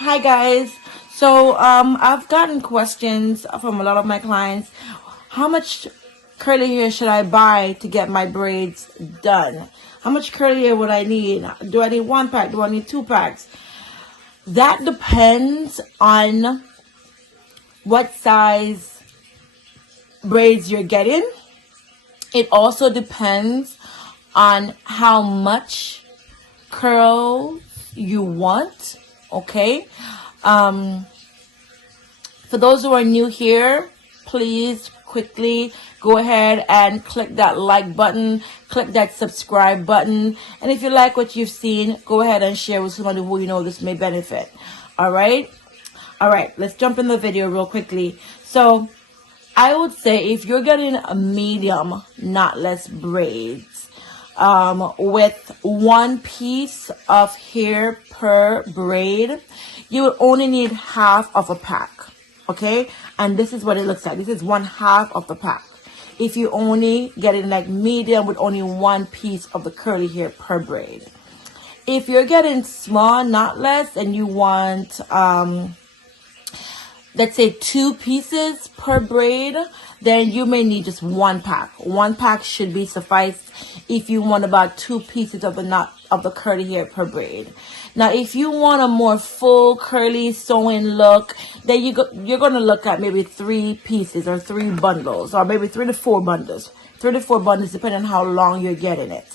Hi guys. So I've gotten questions from a lot of my clients. How much curly hair should I buy to get my braids done? How much curly hair would I need? Do I need 1 pack? Do I need 2 packs? That depends on what size braids you're getting. It also depends on how much curls you want. Okay. For those who are new here, please quickly go ahead and click that like button, click that subscribe button, and if you like what you've seen, go ahead and share with somebody who you know this may benefit. All right, let's jump in the video real quickly. So I would say if you're getting a medium knotless braids with 1 piece of hair per braid, you would only need half of a pack. Okay, and this is what it looks like. This is 1/2 of the pack. If you only get it like medium with only 1 piece of the curly hair per braid. If you're getting small knotless and you want let's say 2 pieces per braid, then you may need just 1 pack. 1 pack should be suffice if you want about 2 pieces of the curly hair per braid. Now, if you want a more full curly sewing look, then you're going to look at maybe 3 pieces or 3 bundles, or maybe 3 to 4 bundles. 3 to 4 bundles depending on how long you're getting it.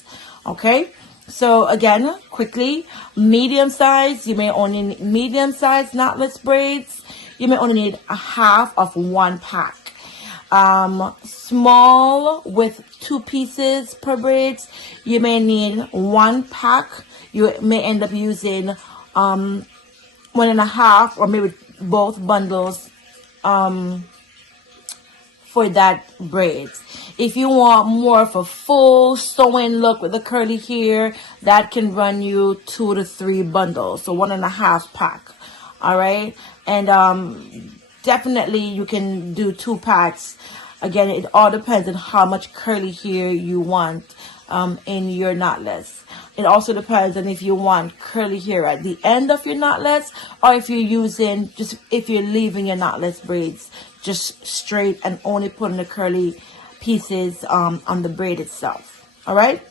Okay? So again, quickly, medium size, you may only need medium size knotless braids. You may only need a half of 1 pack. Small with 2 pieces per braids, you may need 1 pack. You may end up using 1.5 or maybe both bundles for that braids. If you want more of a full sewing look with the curly hair, that can run you 2 to 3 bundles, so 1.5 pack. All right, and definitely you can do 2 packs. Again, it all depends on how much curly hair you want in your knotless. It also depends on if you want curly hair at the end of your knotless, or if you're leaving your knotless braids just straight and only putting the curly pieces on the braid itself. All right.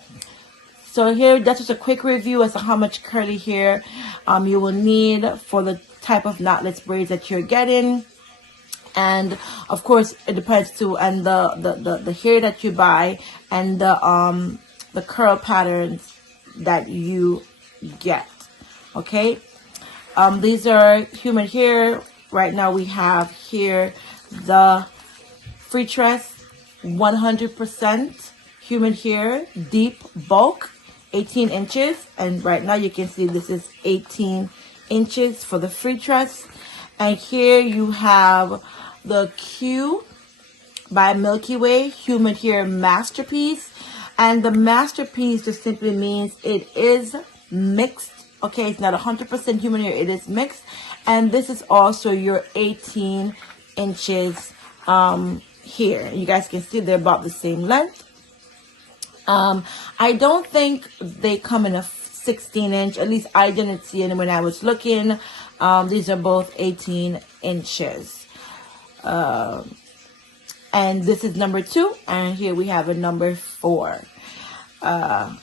So here, that's just a quick review as to how much curly hair you will need for the type of knotless braids that you're getting. And of course, it depends too on the hair that you buy and the curl patterns that you get. Okay, these are human hair. Right now we have here the free tress 100% human hair deep bulk 18 inches, and right now you can see this is 18 inches for the free tress. And here you have the Q by Milky Way human hair masterpiece, and the masterpiece just simply means it is mixed. Okay, it's not 100% human hair, it is mixed. And this is also your 18 inches here. You guys can see they're about the same length. I don't think they come in a 16-inch, at least I didn't see it when I was looking. These are both 18 inches. And this is number 2, and here we have a number 4. So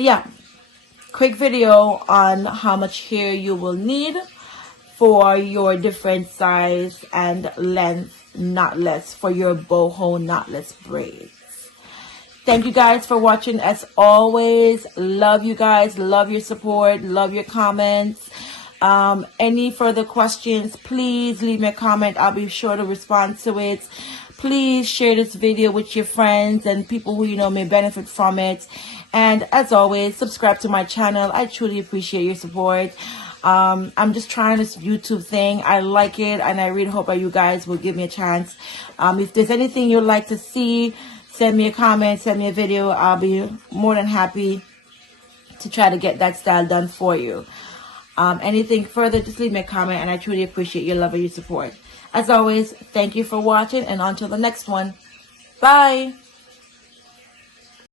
yeah, quick video on how much hair you will need for your different size and length knotless for your boho knotless braids. Thank you guys for watching. As always, love you guys, love your support, love your comments. Any further questions, please leave me a comment. I'll be sure to respond to it. Please share this video with your friends and people who you know may benefit from it. And as always, subscribe to my channel. I truly appreciate your support. I'm just trying this YouTube thing. I like it, and I really hope that you guys will give me a chance. If there's anything you'd like to see, send me a comment, send me a video. I'll be more than happy to try to get that style done for you. Anything further, just leave me a comment, and I truly appreciate your love and your support. As always, thank you for watching, and until the next one, bye.